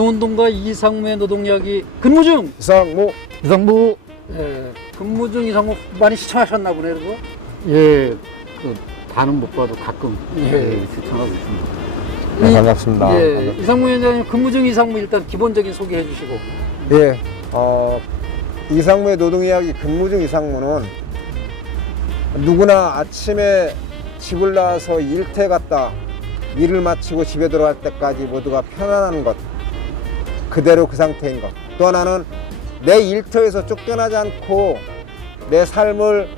노동운동가 이상무의 노동이야기 근무중 이상무. 예, 근무중 이상무 많이 시청하셨나 보네. 그리고 예, 그 다는 못 봐도 가끔 예. 시청하고 있습니다. 네, 반갑습니다. 예, 반갑습니다. 이상무 위원장님 근무중 이상무 일단 기본적인 소개해 주시고. 예, 이상무의 노동이야기 근무중 이상무는 누구나 아침에 집을 나와서 일터에 갔다 일을 마치고 집에 들어갈 때까지 모두가 편안한 것, 그대로 그 상태인 것. 또 하나는 내 일터에서 쫓겨나지 않고 내 삶을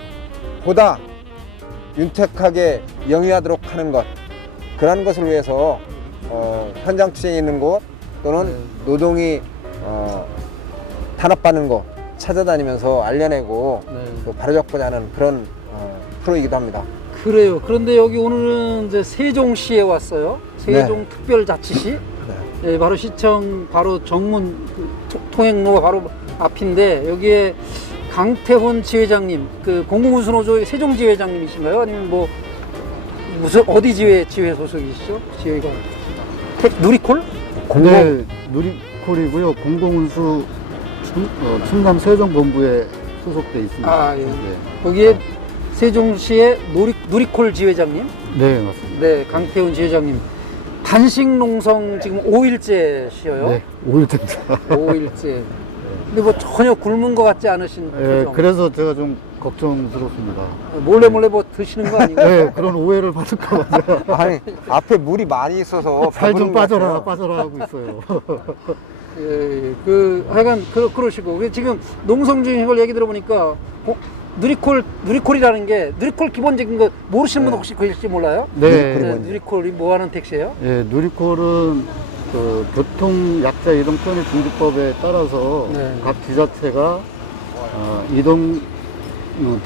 보다 윤택하게 영위하도록 하는 것, 그런 것을 위해서 현장 투쟁이 있는 곳 또는 노동이 탄압받는 곳 찾아다니면서 알려내고 또 바로잡고자 하는 그런 프로이기도 합니다. 그래요. 그런데 여기 오늘은 이제 세종시에 왔어요. 세종특별자치시. 네. 예, 바로 시청 바로 정문 통행로가 바로 앞인데 여기에 강태훈 지회장님, 그 공공운수노조 세종지회장님이신가요? 아니면 뭐 무슨 어디 지회 소속이시죠? 지회가 누리콜? 네, 누리콜이고요. 공공운수 충남 세종본부에 소속돼 있습니다. 아, 예. 네. 거기에 세종시의 누리콜 지회장님, 네, 맞습니다. 네, 강태훈 지회장님. 단식 농성 지금 5일째 쉬어요. 네, 5일째입니다. 5일째. 근데 뭐 전혀 굶은 것 같지 않으신 예, 표정. 그래서 제가 좀 걱정스럽습니다. 몰래 뭐 드시는 거 아닌가요? 네, 그런 오해를 받을까 봐. 아니, 앞에 물이 많이 있어서 살 좀 배부른 것 빠져라, 같아요. 빠져라 하고 있어요. 예, 하여간 그러시고. 지금 농성 중인 걸 얘기 들어보니까 누리콜이라는 게 누리콜 기본적인 거 모르시는 분 혹시 계실지 몰라요? 네, 누리콜이 네, 누리콜이 뭐 하는 택시예요? 예, 누리콜은 그 교통약자 이동편의 중지법에 따라서 네. 각 지자체가 이동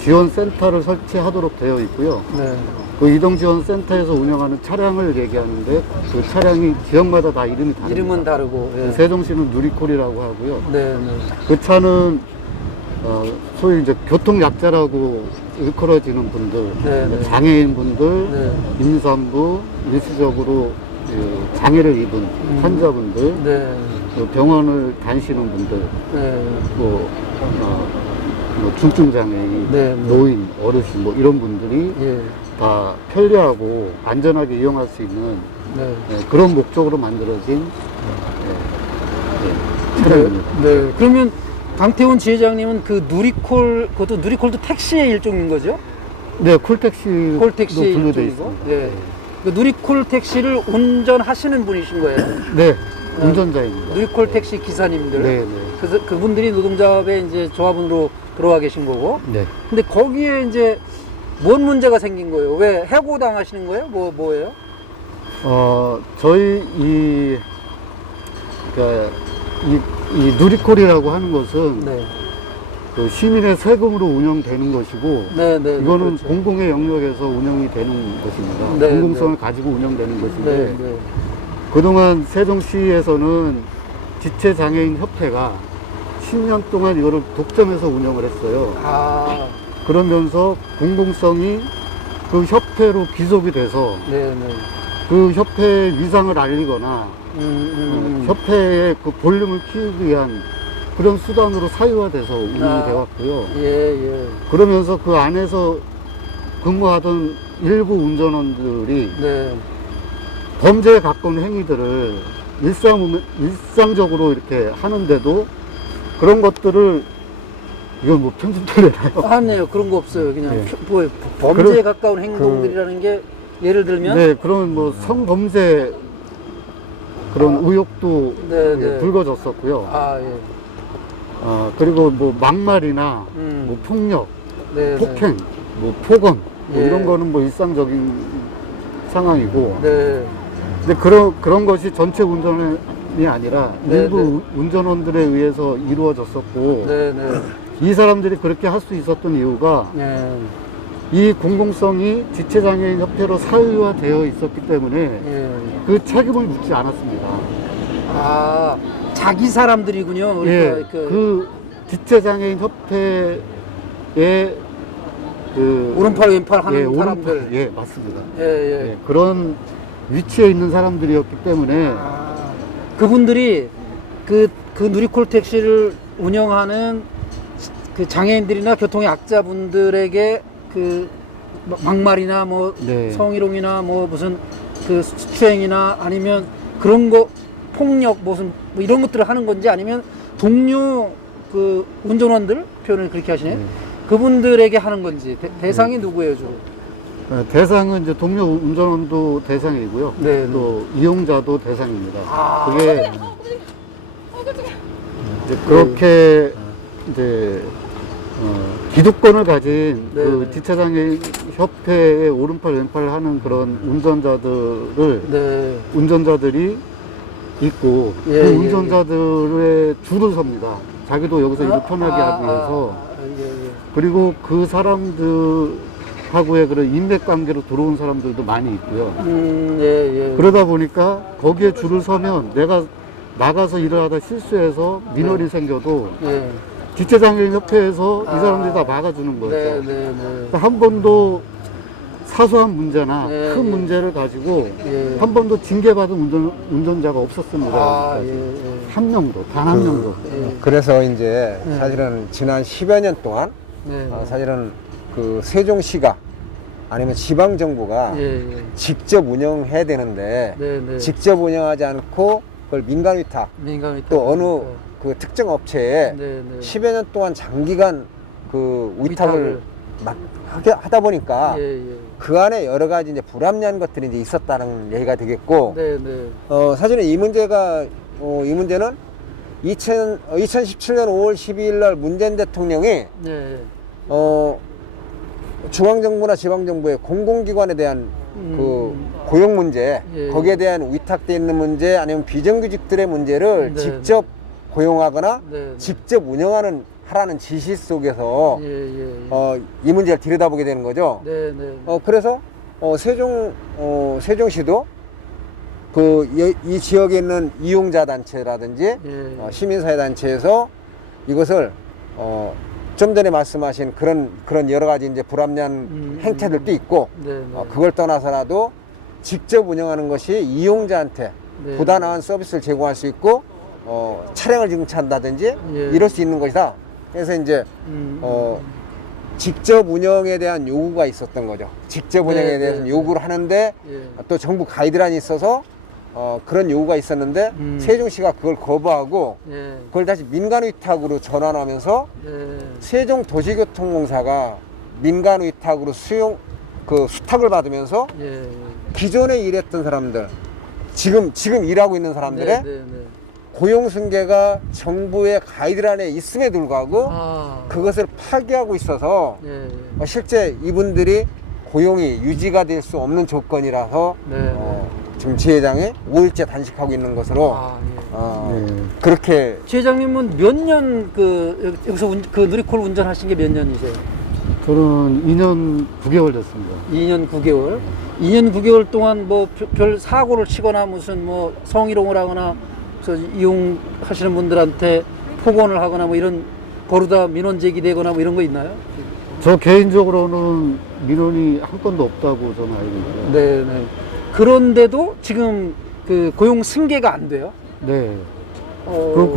지원센터를 설치하도록 되어 있고요. 네. 그 이동지원센터에서 운영하는 차량을 얘기하는데 그 차량이 지역마다 다 이름이 다릅니다. 이름은 다르고. 예. 세종시는 누리콜이라고 하고요. 네, 네. 그 차는 소위 이제 교통약자라고 일컬어지는 분들, 네, 네. 장애인분들, 네. 임산부, 일시적으로 장애를 입은 환자분들, 네. 또 병원을 다니시는 분들, 네. 뭐 중증장애인, 네, 네. 노인, 어르신 뭐 이런 분들이 예. 다 편리하고 안전하게 이용할 수 있는 네. 그런 목적으로 만들어진 차량입니다. 네. 그러면 강태훈 지회장님은 그 누리콜, 그것도 누리콜도 택시의 일종인 거죠? 네, 콜택시도 콜택시의 분류되어 일종이고. 있습니다. 네. 그 누리콜 택시를 운전하시는 분이신 거예요? 네, 운전자입니다. 누리콜 택시 기사님들. 네, 네. 그래서 그분들이 노동조합에 이제 조합원으로 들어와 계신 거고. 네. 근데 거기에 이제 뭔 문제가 생긴 거예요? 왜 해고 당하시는 거예요? 뭐예요? 저희 이 누리콜이라고 하는 것은 네. 그 시민의 세금으로 운영되는 것이고, 네, 네. 이거는 그렇죠. 공공의 영역에서 운영이 되는 것입니다. 네, 공공성을 가지고 운영되는 것인데, 네, 네. 그동안 세종시에서는 지체장애인협회가 10년 동안 이거를 독점해서 운영을 했어요. 아, 그러면서 공공성이 그 협회로 귀속이 돼서 네, 네. 그 협회의 위상을 알리거나 협회의 그 볼륨을 키우기 위한 그런 수단으로 사유화돼서 운영이 되어 왔고요. 예, 예. 그러면서 그 안에서 근무하던 일부 운전원들이 네. 범죄에 가까운 행위들을 일상적으로 이렇게 하는데도 그런 것들을 이건 뭐 편집되나요? 아니에요. 그런 거 없어요. 그냥 네. 뭐 범죄에 가까운 행동들이라는 게 예를 들면 네, 그런 뭐 성범죄 그런 의혹도 네, 네. 불거졌었고요. 아, 예. 그리고 뭐 막말이나 음. 뭐 폭력, 네, 폭행, 뭐 폭언 뭐 예. 이런 거는 뭐 일상적인 상황이고. 네. 근데 그런 것이 전체 운전이 아니라 네, 일부 운전원들에 의해서 이루어졌었고, 네, 네. 이 사람들이 그렇게 할 수 있었던 이유가 네. 이 공공성이 지체장애인 협회로 사유화되어 있었기 때문에 예. 그 책임을 묻지 않았습니다. 아, 자기 사람들이군요. 그러니까 예, 그 지체장애인 협회의 그 오른팔 왼팔 하는 오른팔, 사람들. 예, 맞습니다. 예, 예. 예, 그런 위치에 있는 사람들이었기 때문에 그분들이 그 누리콜 택시를 운영하는 그 장애인들이나 교통의 악자분들에게 그 막말이나 뭐 네. 성희롱이나 뭐 무슨 그 추행이나 아니면 그런 거 폭력 무슨 뭐 이런 것들을 하는 건지 아니면 동료 그 운전원들 표현을 그렇게 하시네. 네. 그분들에게 하는 건지 대상이 누구예요, 주로? 대상은 이제 동료 운전원도 대상이고요. 네, 또 이용자도 대상입니다. 아. 그게 이제 그렇게 이제 기득권을 가진 네, 그 네. 지체장애 협회의 오른팔 왼팔 하는 그런 네. 운전자들이 있고 예, 그 예, 운전자들의 줄을 섭니다. 자기도 여기서 일을 편하게 하기 위해서. 그리고 그 사람들하고의 그런 인맥관계로 들어온 사람들도 많이 있고요. 예. 그러다 보니까 거기에 줄을 서면 내가 나가서 일을 하다 실수해서 민원이 네. 생겨도 예. 지체장애인 협회에서 이 사람들이 다 아. 막아주는 거죠. 네. 그러니까 한 번도 사소한 문제나 네, 큰 예. 문제를 가지고 예. 한 번도 징계받은 운전자가 없었습니다. 아, 여기까지. 예. 한 명도, 단 한 명도. 그래서 이제 네. 사실은 지난 10여 년 동안 네. 사실은 그 세종시가 아니면 지방정부가 예. 직접 운영해야 되는데 네. 직접 운영하지 않고 그걸 민간 위탁 민간이 또 어느 그 특정 업체에 네. 10여 년 동안 장기간 그 위탁을 하다 보니까 예. 그 안에 여러 가지 이제 불합리한 것들이 이제 있었다는 얘기가 되겠고 네. 사실은 이 문제는 2017년 5월 12일 날 문재인 대통령이 네. 중앙정부나 지방정부의 공공기관에 대한 그 고용 문제, 예. 거기에 대한 위탁돼 있는 문제 아니면 비정규직들의 문제를 네. 직접 고용하거나 네. 직접 하라는 지시 속에서 예. 이 문제를 들여다보게 되는 거죠. 네. 그래서 세종시도 이 지역에 있는 이용자 단체라든지 예. 시민사회 단체에서 이것을 좀 전에 말씀하신 그런 여러 가지 이제 불합리한 행태들도 있고 네. 그걸 떠나서라도 직접 운영하는 것이 이용자한테 네. 보다 나은 서비스를 제공할 수 있고 차량을 증차한다든지 예. 이럴 수 있는 것이다. 그래서 이제 직접 운영에 대한 요구가 있었던 거죠. 직접 운영에 네, 대해서 네. 요구를 하는데 예. 또 정부 가이드라인이 있어서 그런 요구가 있었는데 세종시가 그걸 거부하고 예. 그걸 다시 민간 위탁으로 전환하면서 예. 세종도시교통공사가 민간 위탁으로 수탁을 받으면서 예. 기존에 일했던 사람들 지금 일하고 있는 사람들의 네. 고용 승계가 정부의 가이드라인에 있음에도 불구하고 그것을 파기하고 있어서 예. 실제 이분들이 고용이 유지가 될 수 없는 조건이라서 네. 지금 지회장이 5일째 단식하고 있는 것으로 예. 네. 그렇게 지회장님은 몇 년 여기서 그 누리콜 운전하신 게 몇 년이세요? 저는 2년 9개월 됐습니다. 2년 9개월. 2년 9개월 동안 뭐 별 사고를 치거나 무슨 뭐 성희롱을 하거나 이용하시는 분들한테 폭언을 하거나 뭐 이런 거르다 민원 제기되거나 뭐 이런 거 있나요? 저 개인적으로는 민원이 한 건도 없다고 저는 알고 있고요. 네. 그런데도 지금 그 고용 승계가 안 돼요? 네. 그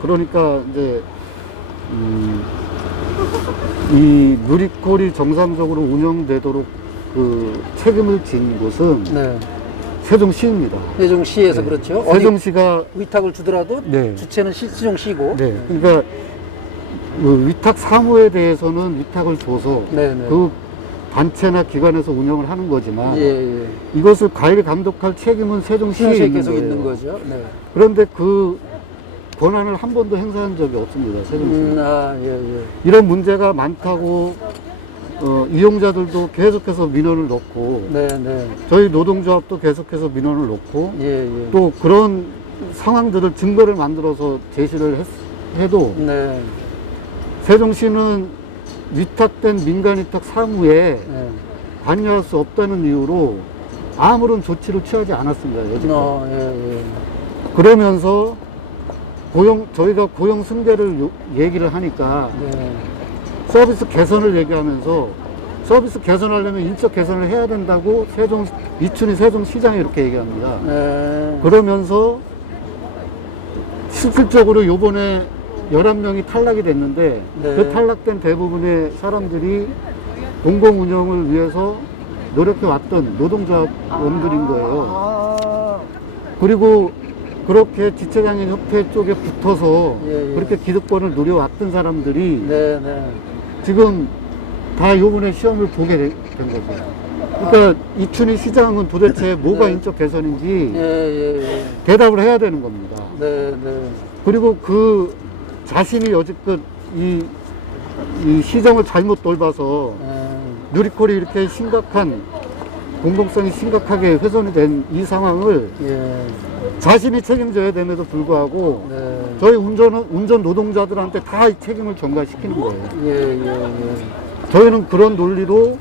그러니까 이제 이 누리콜이 정상적으로 운영되도록 그 책임을 진 곳은 네. 세종시입니다. 세종시에서 네. 그렇죠. 세종시가 위탁을 주더라도 네. 주체는 세종시고. 네. 그러니까 그 위탁 사무에 대해서는 위탁을 줘서 네네. 그 단체나 기관에서 운영을 하는 거지만 예. 이것을 과일 감독할 책임은 세종시에 세종시에 있는 계속 거예요. 있는 거죠. 네. 그런데 그 권한을 한 번도 행사한 적이 없습니다. 세종시. 예. 이런 문제가 많다고 이용자들도 계속해서 민원을 넣고 네. 저희 노동조합도 계속해서 민원을 넣고 예. 또 그런 상황들을 증거를 만들어서 제시를 해도 네. 세종시는 위탁된 민간 위탁 사무에 네. 관여할 수 없다는 이유로 아무런 조치를 취하지 않았습니다. 여지까지. 예. 그러면서 저희가 고용 승계를 얘기를 하니까 네. 서비스 개선을 얘기하면서 서비스 개선하려면 인적 개선을 해야 된다고 이춘희 세종시장이 이렇게 얘기합니다. 네. 그러면서 실질적으로 요번에 11명이 탈락이 됐는데 네. 그 탈락된 대부분의 사람들이 공공 운영을 위해서 노력해 왔던 노동조합원들인 거예요. 아, 그리고 그렇게 지체장애인 협회 쪽에 붙어서 예, 예. 그렇게 기득권을 누려왔던 사람들이 네, 네. 지금 다 요번에 시험을 보게 된 거죠. 그러니까 이춘희 시장은 도대체 뭐가 네. 인적 개선인지 예, 예, 예. 대답을 해야 되는 겁니다. 네, 네. 그리고 그 자신이 여지껏 이 시정을 잘못 돌봐서 누리콜이 이렇게 심각한 공공성이 심각하게 훼손이 된 이 상황을 예. 자신이 책임져야 됨에도 불구하고 네. 저희 운전 노동자들한테 다 이 책임을 전가시키는 거예요. 예, 예, 예. 저희는 그런 논리로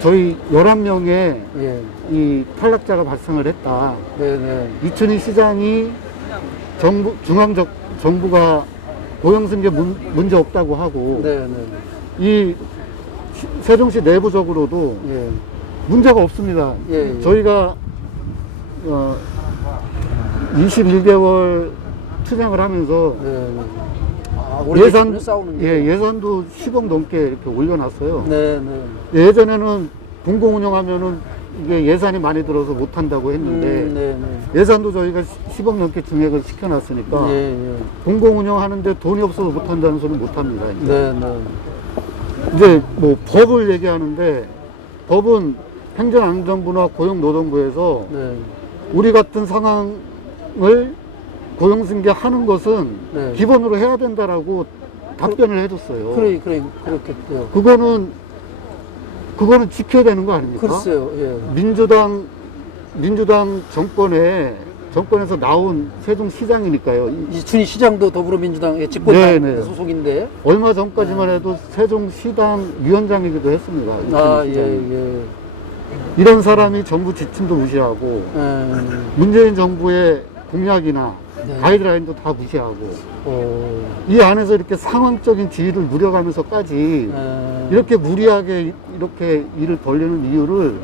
저희 11명의 예. 이 탈락자가 발생을 했다. 네, 네. 이춘희 시장이 정부가 고용승계 문제 없다고 하고 네, 네. 이 세종시 내부적으로도 예. 문제가 없습니다. 예, 예. 저희가 21개월 투쟁을 하면서 네, 네. 아, 우리 싸우는 예산도 10억 넘게 이렇게 올려놨어요. 네, 네. 예전에는 공공 운영하면은 이게 예산이 많이 들어서 못 한다고 했는데 네, 네. 예산도 저희가 10억 넘게 증액을 시켜놨으니까 예, 예. 공공 운영하는데 돈이 없어서 못 한다는 소리는 못 합니다. 네, 네. 이제 뭐 법을 얘기하는데 법은 행정안전부나 고용노동부에서 네. 우리 같은 상황을 고용승계하는 것은 네. 기본으로 해야 된다라고 답변을 해줬어요. 그렇겠대요. 그거는 지켜야 되는 거 아닙니까? 글쎄요, 예. 민주당 정권에서 나온 세종시장이니까요. 이춘희 시장도 더불어민주당의 집권 네, 네. 소속인데. 얼마 전까지만 해도 세종시당 위원장이기도 했습니다. 아, 이춘희 예, 시장이. 예. 이런 사람이 정부 지침도 무시하고 문재인 정부의 공약이나 네. 가이드라인도 다 무시하고 어, 이 안에서 이렇게 상황적인 지위를 누려가면서까지 이렇게 무리하게 이렇게 일을 벌리는 이유를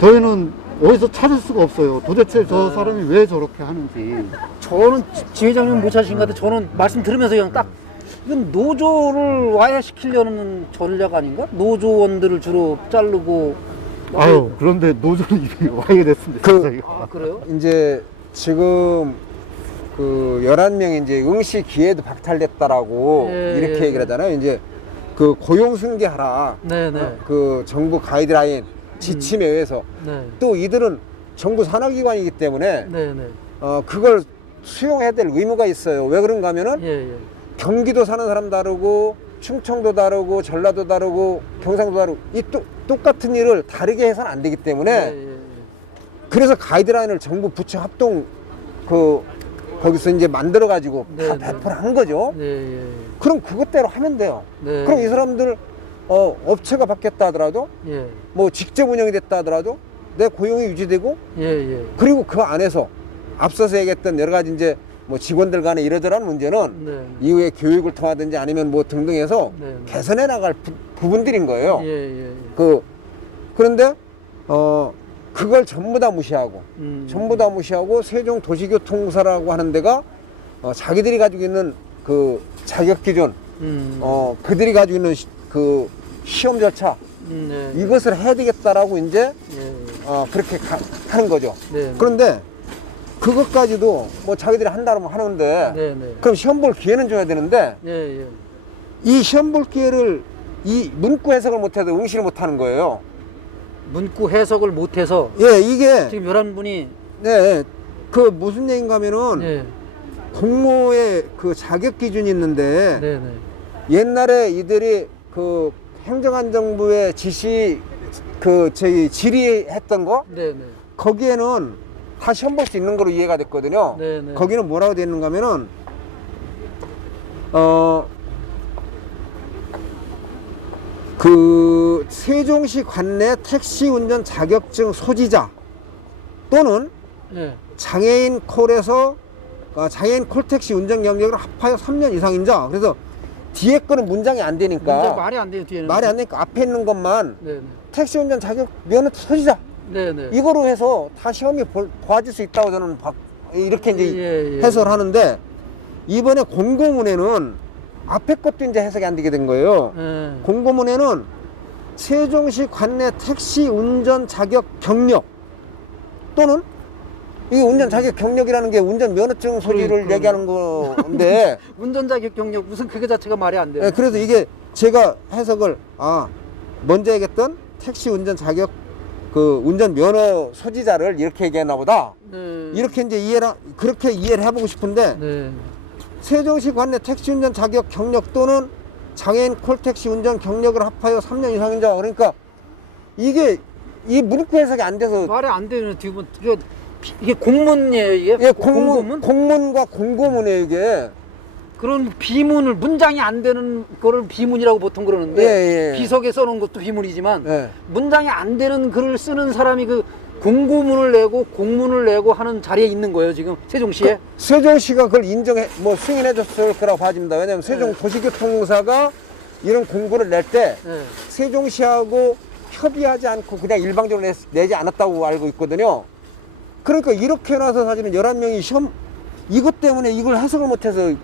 저희는 어디서 찾을 수가 없어요. 도대체 저 사람이 왜 저렇게 하는지. 저는 지회장님 못 하신 것 같아요. 저는 말씀 들으면서 그냥 딱 이건 노조를 와야시키려는 전략 아닌가? 노조원들을 주로 자르고. 아유, 그런데 노조는 이미 와야 됐습니다. 아, 그래요? 이제 지금 그 11명이 이제 응시 기회도 박탈됐다라고 예, 이렇게 예. 얘기를 하잖아요. 이제 그 고용 승계하라. 네네. 그 정부 가이드라인 지침에 의해서 네. 또 이들은 정부 산하기관이기 때문에 네네. 그걸 수용해야 될 의무가 있어요. 왜 그런가 하면은 예, 예. 경기도 사는 사람 다르고 충청도 다르고 전라도 다르고 경상도 다르고 이 똑같은 일을 다르게 해서는 안 되기 때문에 예, 예, 예. 그래서 가이드라인을 정부 부처 합동 거기서 이제 만들어 가지고 네, 다 네. 배포를 한 거죠. 예, 예. 그럼 그것대로 하면 돼요. 네. 그럼 이 사람들 업체가 바뀌었다 하더라도 예, 뭐 직접 운영이 됐다 하더라도 내 고용이 유지되고 예, 예. 그리고 그 안에서 앞서서 얘기했던 여러 가지 이제 뭐 직원들 간의 이러저러한 문제는 네. 이후에 교육을 통하든지 아니면 뭐 등등해서 네, 네. 개선해 나갈 부분들인 거예요. 예, 예, 예. 그런데 그걸 전부 다 무시하고 전부 세종도시교통사라고 하는 데가 자기들이 가지고 있는 그 자격 기준 그들이 가지고 있는 그 시험 절차 네. 이것을 해야 되겠다라고 이제 예, 그렇게 하는 거죠. 네. 그런데 그것까지도 뭐 자기들이 한다면 하는데 네, 네. 그럼 시험 볼 기회는 줘야 되는데 예, 예. 이 시험 볼 기회를 이 문구 해석을 못해도 응시를 못하는 거예요. 문구 해석을 못해서 예, 이게 지금 11분이 네, 그 무슨 얘기인가 하면은 네, 공모의 그 자격 기준이 있는데 네, 네. 옛날에 이들이 그 행정안정부의 지시 질의했던 거 네, 네. 거기에는 다 시험 볼 수 있는 거로 이해가 됐거든요. 네, 네. 거기는 뭐라고 되어 있는가 하면은 그 세종시 관내 택시 운전 자격증 소지자 또는 예. 장애인 콜에서 장애인 콜택시 운전 경력을 합하여 3년 이상인 자. 그래서 뒤에 거는 문장이 안 되니까 문제 말이 안 돼요, 뒤에는. 말이 안 되니까 앞에 있는 것만 네, 네. 택시 운전 자격 면허 소지자 네, 네. 이거로 해서 다 시험이 봐줄 수 있다고 저는 이렇게 이제 예, 예. 해석을 하는데 이번에 공고문에는 앞에 것도 이제 해석이 안 되게 된 거예요. 예. 공고문에는 세종시 관내 택시 운전 자격 경력 또는 이 운전 자격 경력이라는 게 운전 면허증 소지를 그러니까. 얘기하는 건데 운전 자격 경력 무슨 그거 자체가 말이 안 돼요. 예, 그래서 이게 제가 해석을 먼저 얘기했던 택시 운전 자격 그 운전 면허 소지자를 이렇게 얘기했나 보다. 네. 이렇게 이제 그렇게 이해를 해보고 싶은데 네. 세종시 관내 택시 운전 자격 경력 또는 장애인 콜택시 운전 경력을 합하여 3년 이상인 자 그러니까 이게 이 문구 해석이 안 돼서 말이 안 되는 뒤에 이게 공문이에요 이게? 예, 공고문? 공문과 공고문이에요 이게. 그런 비문을 문장이 안 되는 거를 비문이라고 보통 그러는데 예, 예. 비석에 써놓은 것도 비문이지만 예. 문장이 안 되는 글을 쓰는 사람이 그 공고문을 내고 공문을 내고 하는 자리에 있는 거예요 지금 세종시에. 세종시가 그걸 승인해 줬을 거라고 봐집니다. 왜냐하면 세종 도시교통공사가 이런 공고를 낼 때 네. 세종시하고 협의하지 않고 그냥 일방적으로 내지 않았다고 알고 있거든요. 그러니까 이렇게 해놔서 사실은 11명이 시험 이것 때문에 이걸 해석을 못해서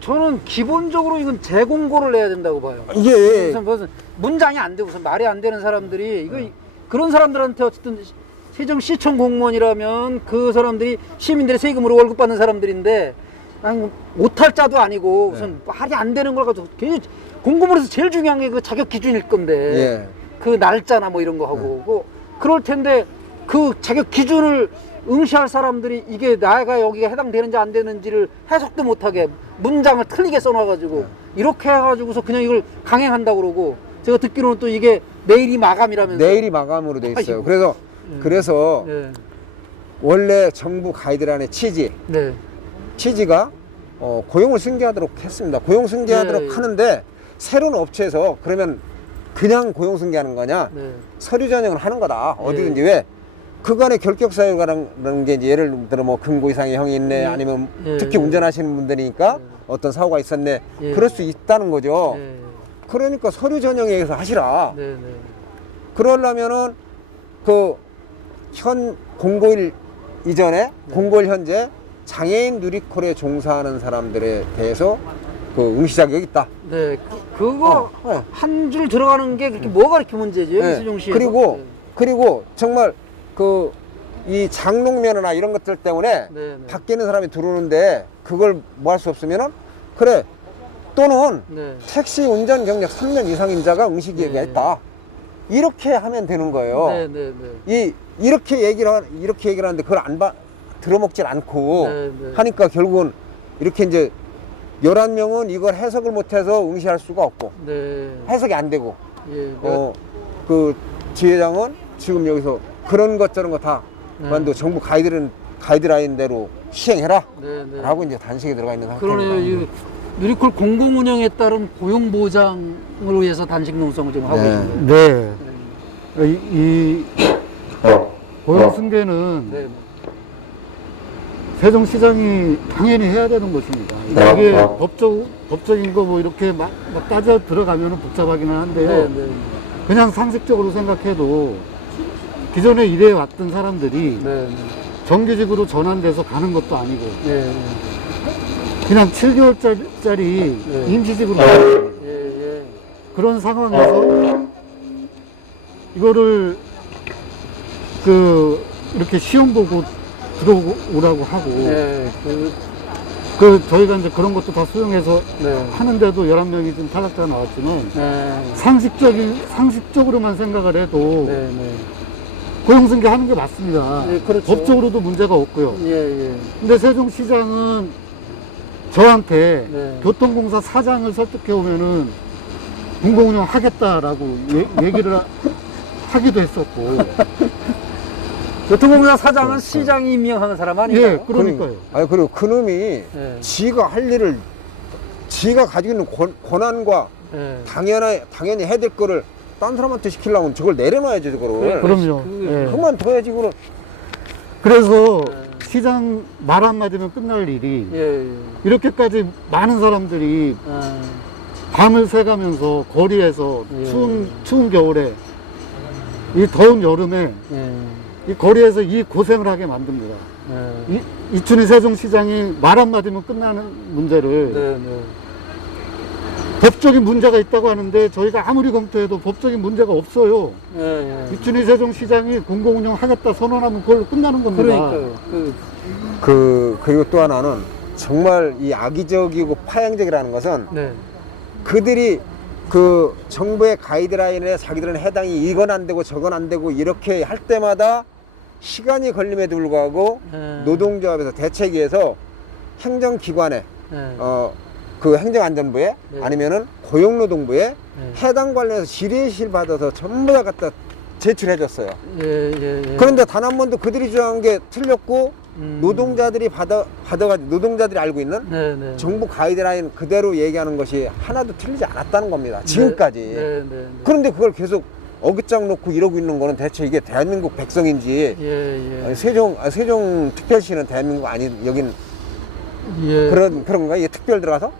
저는 기본적으로 이건 재공고를 내야 된다고 봐요. 이게 무슨 문장이 안 되고 무슨 말이 안 되는 사람들이 그런 사람들한테 어쨌든 세종시청 공무원이라면 그 사람들이 시민들의 세금으로 월급 받는 사람들인데 아니 오탈자도 아니고 무슨 말이 안 되는 걸 가지고 공고문에서 제일 중요한 게 그 자격 기준일 건데 예. 그 날짜나 뭐 이런 거 하고 그럴 텐데 그 자격 기준을 응시할 사람들이 이게 나가 여기가 해당되는지 안 되는지를 해석도 못하게 문장을 틀리게 써놔가지고 이렇게 해가지고서 그냥 이걸 강행한다고 그러고 제가 듣기로는 또 이게 내일이 마감이라면서. 내일이 마감으로 돼 있어요. 아이고. 그래서 네. 원래 정부 가이드라인의 네. 취지가 고용을 승계하도록 했습니다. 고용 승계하도록 네. 하는데 새로운 업체에서 그러면 그냥 고용 승계하는 거냐? 네. 서류 전형을 하는 거다. 어디든지 왜? 그간의 결격 사유라는 게 이제 예를 들어 뭐 금고 이상의 형이 있네 아니면 특히 운전하시는 분들이니까 어떤 사고가 있었네 그럴 수 있다는 거죠. 그러니까 서류 전형에 의해서 하시라. 그러려면은 그 현 공고일 이전에 공고일 현재 장애인 누리콜에 종사하는 사람들에 대해서 그 응시 자격이 있다. 네. 그거 한 줄 들어가는 게 그렇게 뭐가 그렇게 문제지? 네. 세종시에. 그리고 정말 이 장롱면허나 이런 것들 때문에 네. 밖에 있는 사람이 들어오는데 그걸 뭐 할 수 없으면은 그래 또는 네. 택시 운전 경력 3년 이상인 자가 응시 기회가 있다. 이렇게 하면 되는 거예요. 이렇게 얘기를 하는데 그걸 들어먹질 않고 하니까 결국은 이렇게 이제 11명은 이걸 해석을 못해서 응시할 수가 없고 해석이 안 되고 그 지회장은 지금 여기서 그런 것 저런 거 다 만도 정부 가이드라인대로 시행해라 라고 이제 단식에 들어가 있는 상태입니다. 그러네요. 누리콜 공공운영에 따른 고용보장을 위해서 단식 농성을 지금 하고 있습니다. 네. 이 고용 승계는 세종시장이 당연히 해야 되는 것입니다. 이게 법적인 거 뭐 이렇게 막 따져 들어가면 복잡하기는 한데요. 그냥 상식적으로 생각해도 기존에 일해왔던 사람들이 정규직으로 전환돼서 가는 것도 아니고 그냥 7개월짜리 임시직으로 가요. 그런 상황에서 이거를 이렇게 시험 보고 들어오라고 하고 저희가 이제 그런 것도 다 수용해서 하는데도 11명이 좀 탈락자가 나왔지만 상식적으로만 생각을 해도 고용승계 하는 게 맞습니다. 그렇죠. 법적으로도 문제가 없고요. 근데 세종시장은 저한테 교통공사 사장을 설득해 오면은 공공운영 하겠다라고 얘기를 하기도 했었고. 교통공사 사장은 시장이 임명하는 사람 아닌가요? 예, 그러니까요. 그리고 그놈이 지가 할 일을 지가 가지고 있는 권한과 당연히 해야 될 거를 딴 사람한테 시키려면 저걸 내려놔야죠, 저거를. 그럼요. 그만 둬야지, 그거는. 그래서 시장 말 한마디면 끝날 일이 이렇게까지 많은 사람들이 밤을 새가면서 거리에서 추운 겨울에 이 더운 여름에 이 거리에서 이 고생을 하게 만듭니다. 네. 이춘희 세종시장이 말 한마디면 끝나는 문제를 네, 네. 법적인 문제가 있다고 하는데 저희가 아무리 검토해도 법적인 문제가 없어요. 네, 네. 이춘희 세종시장이 공공운영 하겠다 선언하면 그걸로 끝나는 겁니다. 그러니까요. 그리고 또 하나는 정말 이 악의적이고 파행적이라는 것은 네. 그들이 그 정부의 가이드라인에 자기들은 해당이 이건 안 되고 저건 안 되고 이렇게 할 때마다 시간이 걸림에도 불구하고 네. 노동조합에서 대책위에서 행정기관에 네. 그 행정안전부에 네. 아니면은 고용노동부에 네. 해당 관련해서 질의실 받아서 전부 다 갖다 제출해 줬어요. 예, 예, 예. 그런데 단 한 번도 그들이 주장한 게 틀렸고 노동자들이 받아가지고 노동자들이 알고 있는 네, 네. 정부 가이드라인 그대로 얘기하는 것이 하나도 틀리지 않았다는 겁니다. 지금까지. 네, 네, 네. 그런데 그걸 계속 어깃장 놓고 이러고 있는 거는 대체 이게 대한민국 백성인지 예, 예. 세종 특별시는 대한민국 아닌 여긴 예. 그런가? 이게 특별 들어가서?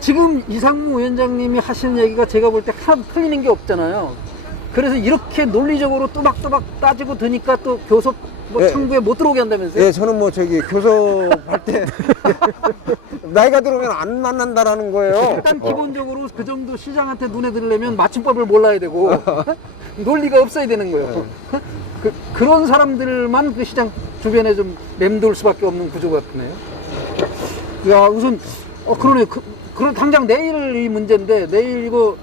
지금 이상무 위원장님이 하시는 얘기가 제가 볼 때 하나도 틀리는 게 없잖아요. 그래서 이렇게 논리적으로 또박또박 따지고 드니까 또 교섭 뭐 예. 창구에 못 들어오게 한다면서요? 예, 저는 뭐 저기 교섭할 때 나이가 들어오면 안 만난다라는 거예요. 일단 기본적으로 그 정도 시장한테 눈에 들려면 맞춤법을 몰라야 되고 논리가 없어야 되는 거예요. 그런 사람들만 그 시장 주변에 좀 맴돌 수밖에 없는 구조 같네요. 야, 우선 그러네. 그럼 당장 내일 이 문제인데 내일 이거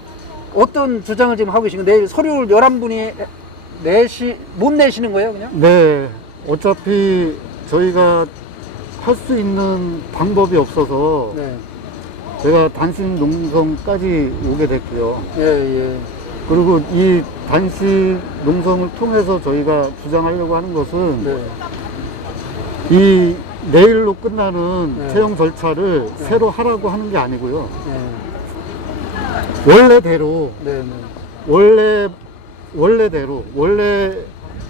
어떤 주장을 지금 하고 계신가요? 내일 서류를 11분이 못 내시는 거예요, 그냥? 네, 어차피 저희가 할 수 있는 방법이 없어서 네. 제가 단식 농성까지 오게 됐고요. 예, 예. 그리고 이 단식 농성을 통해서 저희가 주장하려고 하는 것은 네. 이 내일로 끝나는 네. 채용 절차를 새로 하라고 하는 게 아니고요. 네. 원래대로 네, 네. 원래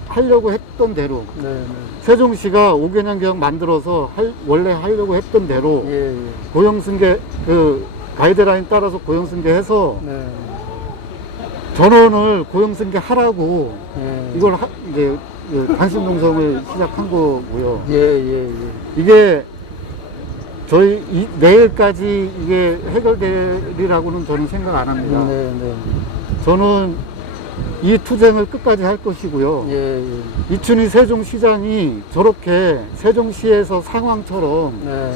하려고 했던 대로 네, 네. 세종시가 5개년 계획 만들어서 원래 하려고 했던 대로 예, 예. 고용승계 그 가이드라인 따라서 고용승계해서 네. 전원을 고용승계 하라고 예. 이걸 이제 단식 농성을 시작한 거고요. 예, 예, 예. 이게 저희 내일까지 이게 해결되리라고는 저는 생각 안 합니다. 네, 네. 저는 이 투쟁을 끝까지 할 것이고요. 예, 예. 이춘희 세종시장이 저렇게 세종시에서 상황처럼 네.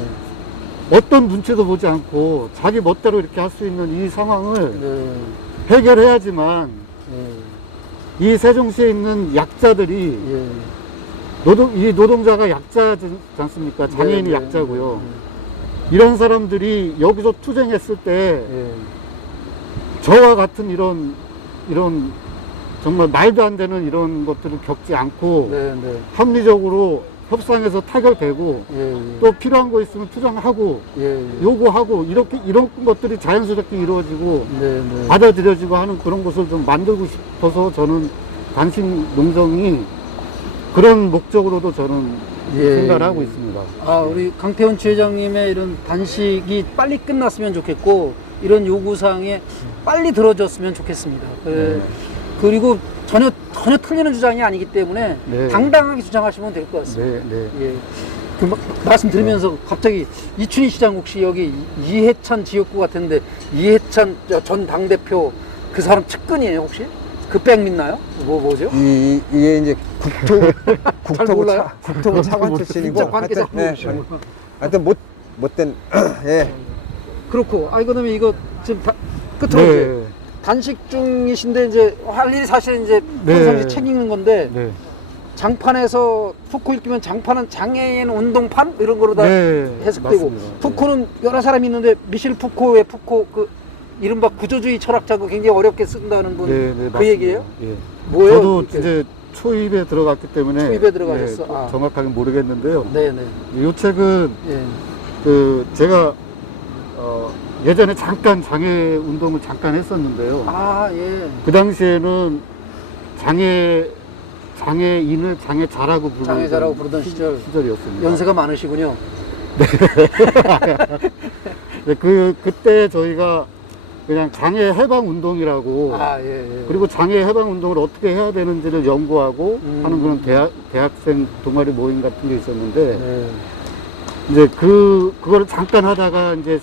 어떤 눈치도 보지 않고 자기 멋대로 이렇게 할 수 있는 이 상황을 네. 해결해야지만 예. 이 세종시에 있는 약자들이 예. 이 노동자가 약자지 않습니까? 장애인이 네, 네. 약자고요. 이런 사람들이 여기서 투쟁했을 때 예. 저와 같은 이런 정말 말도 안 되는 이런 것들을 겪지 않고 네, 네. 합리적으로 협상해서 타결되고 예, 예. 또 필요한 거 있으면 투쟁하고 예, 예. 요구하고 이런 것들이 자연스럽게 이루어지고 네, 네. 받아들여지고 하는 그런 것을 좀 만들고 싶어서 저는 단식 농성이 그런 목적으로도 저는 예, 생각을 예. 하고 있습니다. 아, 우리 강태원 지회장님의 이런 단식이 빨리 끝났으면 좋겠고 이런 요구사항에 빨리 들어줬으면 좋겠습니다. 그리고 전혀 틀리는 주장이 아니기 때문에 네. 당당하게 주장하시면 될 것 같습니다. 네, 네. 예. 말씀 들으면서 갑자기 이춘희 시장 혹시 여기 이해찬 지역구 같은데 이해찬 전 당대표 그 사람 측근이에요 혹시? 그 백 믿나요? 뭐죠? 이게 이제 국토부 몰라요? 국토부 차관 출신이고 진짜 관계자. 하여튼 못된 예. 그렇고 그다음에 이거 지금 끝으로 네. 이제 단식 중이신데 이제 할 일이 사실 이제 네. 평상시 책 읽는 건데 네. 장판에서 푸코 읽으면 장판은 장애인 운동판 이런 거로 다 네, 해석되고 맞습니다. 푸코는 여러 사람이 있는데 미셸 푸코의 푸코 그 이른바 구조주의 철학자고 굉장히 어렵게 쓴다는 분 네, 네, 그 맞습니다. 얘기예요? 예. 뭐예요? 저도 이렇게? 이제 초입에 들어갔기 때문에 초입에 들어가셨어? 예, 아. 정확하게 모르겠는데요. 네네. 이 책은 예. 제가 예전에 잠깐 장애 운동을 잠깐 했었는데요. 아 예. 그 당시에는 장애인을 장애자라고 부르던 장애자라고 부르던 시절이었습니다. 연세가 많으시군요. 네, 그때 저희가 그냥 장애 해방 운동이라고 아, 예, 예. 그리고 장애 해방 운동을 어떻게 해야 되는지를 연구하고 하는 그런 대학생 동아리 모임 같은 게 있었는데 네. 이제 그거를 잠깐 하다가 이제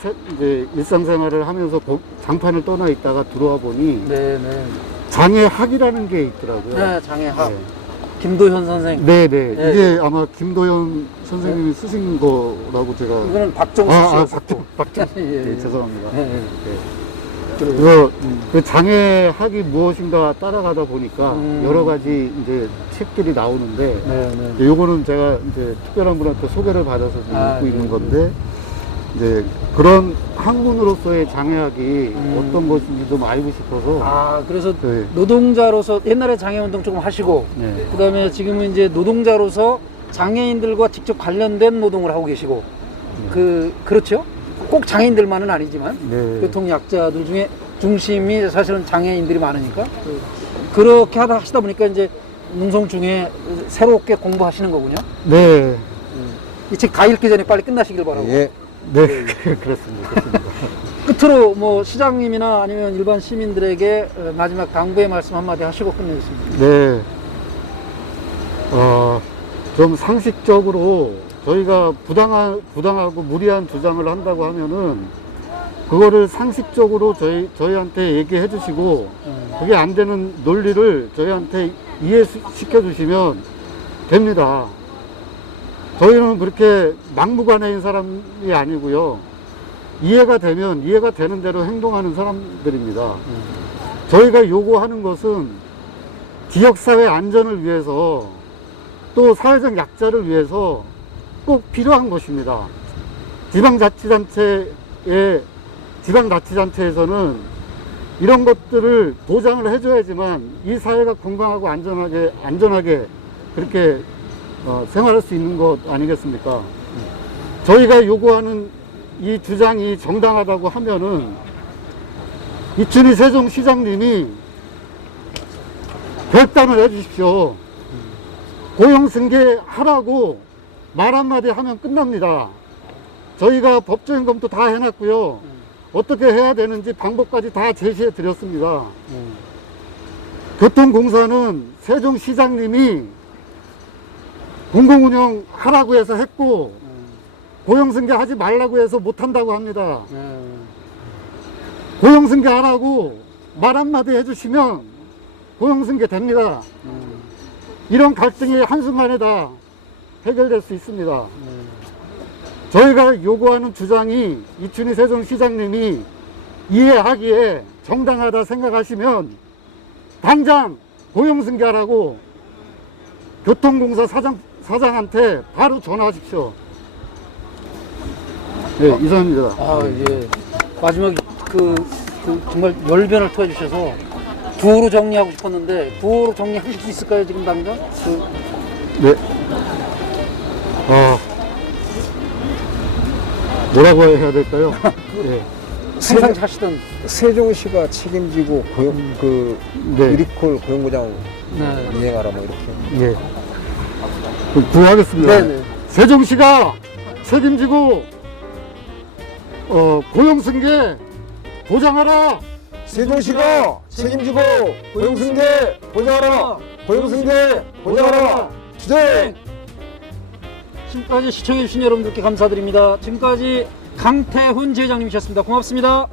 일상생활을 하면서 장판을 떠나 있다가 들어와 보니 네, 네. 장애학이라는 게 있더라고요. 네, 장애학. 네. 김도현 선생. 네네. 네. 이게 아마 김도현 선생님이 쓰신 거라고 제가. 이거는 박정수 씨였고. 박정수. 예, 예. 네, 죄송합니다. 예, 예. 네. 그래서 그 장애학이 무엇인가 따라가다 보니까 여러 가지 이제 책들이 나오는데 네, 네. 요거는 제가 이제 특별한 분한테 소개를 받아서 지금 아, 읽고 네. 있는 건데 이제 그런 학문으로서의 장애학이 어떤 것인지 좀 알고 싶어서 아, 그래서 네. 노동자로서 옛날에 장애운동 조금 하시고, 네. 그 다음에 지금은 이제 노동자로서 장애인들과 직접 관련된 노동을 하고 계시고, 그렇죠? 꼭 장애인들만은 아니지만, 네. 교통약자들 중에 중심이 사실은 장애인들이 많으니까, 그렇게 하시다 보니까 이제 농성 중에 새롭게 공부하시는 거군요. 네. 이 책 다 읽기 전에 빨리 끝나시길 바라고. 예. 네. 그렇습니다. 끝으로 뭐 시장님이나 아니면 일반 시민들에게 마지막 당부의 말씀 한마디 하시고 끝내겠습니다. 네. 좀 상식적으로 저희가 부당하고 무리한 주장을 한다고 하면은 그거를 상식적으로 저희한테 얘기해 주시고 그게 안 되는 논리를 저희한테 이해시켜 주시면 됩니다. 저희는 그렇게 막무가내인 사람이 아니고요. 이해가 되는 대로 행동하는 사람들입니다. 저희가 요구하는 것은 지역사회 안전을 위해서 또 사회적 약자를 위해서 꼭 필요한 것입니다. 지방자치단체에서는 이런 것들을 보장을 해줘야지만 이 사회가 건강하고 안전하게 그렇게 생활할 수 있는 것 아니겠습니까? 저희가 요구하는 이 주장이 정당하다고 하면은 이춘희 세종시장님이 결단을 해주십시오. 고용승계하라고 말 한마디 하면 끝납니다. 저희가 법적인 검토 다 해놨고요. 어떻게 해야 되는지 방법까지 다 제시해 드렸습니다. 교통공사는 세종시장님이 공공운영 하라고 해서 했고 고용승계 하지 말라고 해서 못한다고 합니다. 고용승계 하라고 말 한마디 해주시면 고용승계 됩니다. 이런 갈등이 한순간에 다 해결될 수 있습니다. 저희가 요구하는 주장이 이춘희 세종시장님이 이해하기에 정당하다 생각하시면 당장 고용승계하라고 교통공사 사장한테 바로 전화하십시오. 네, 이상입니다. 아, 예. 마지막 정말 열변을 토해주셔서 구호로 정리하고 싶었는데 구호로 정리하실 수 있을까요, 지금 당장? 네. 뭐라고 해야 될까요? 네. 항상 하시던. 세종시가 책임지고 네. 유리콜 고용보장 네. 이행하라 뭐 이렇게. 예. 구하겠습니다. 네네. 세종시가 책임지고 고용승계 보장하라. 세종시가 책임지고 고용승계 보장하라. 고용승계 보장하라. 주택. 지금까지 시청해주신 여러분들께 감사드립니다. 지금까지 강태훈 지회장님이셨습니다. 고맙습니다.